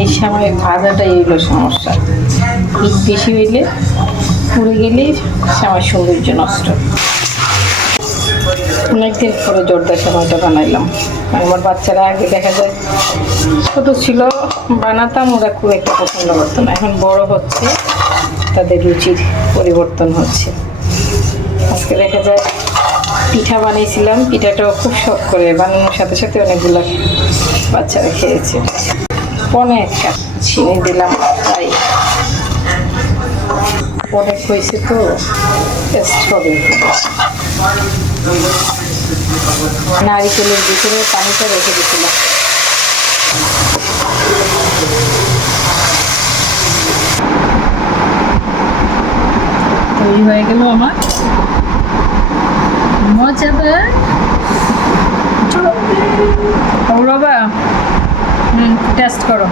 এই সময় ভাজাটাই হইলো সমস্যা, হিট বেশি হইলে পুড়ে গেলেই সময় সৌন্দর্য নষ্ট। অনেকদিন পরে জর্দার সময়টা বানাইলাম। আমার বাচ্চারা আগে দেখা যায় ছোট ছিল, বানাতাম, ওরা খুব একটা পছন্দ করতো না। এখন বড় হচ্ছে, তাদের রুচির পরিবর্তন হচ্ছে। আজকে দেখা যায় পিঠা বানিয়েছিলাম, পিঠাটাও খুব শখ করে বানানোর সাথে সাথে অনেকগুলো বাচ্চারা খেয়েছে। অনেক চিনি দিলাম, তাই অনেক হয়েছে তো টেস্ট হবে। নারিকেলের ভিতরে পানিটা রেখে দিয়েছিলাম। তৈরি হয়ে গেল আমার মজাদার বাবা। টেস্ট করো।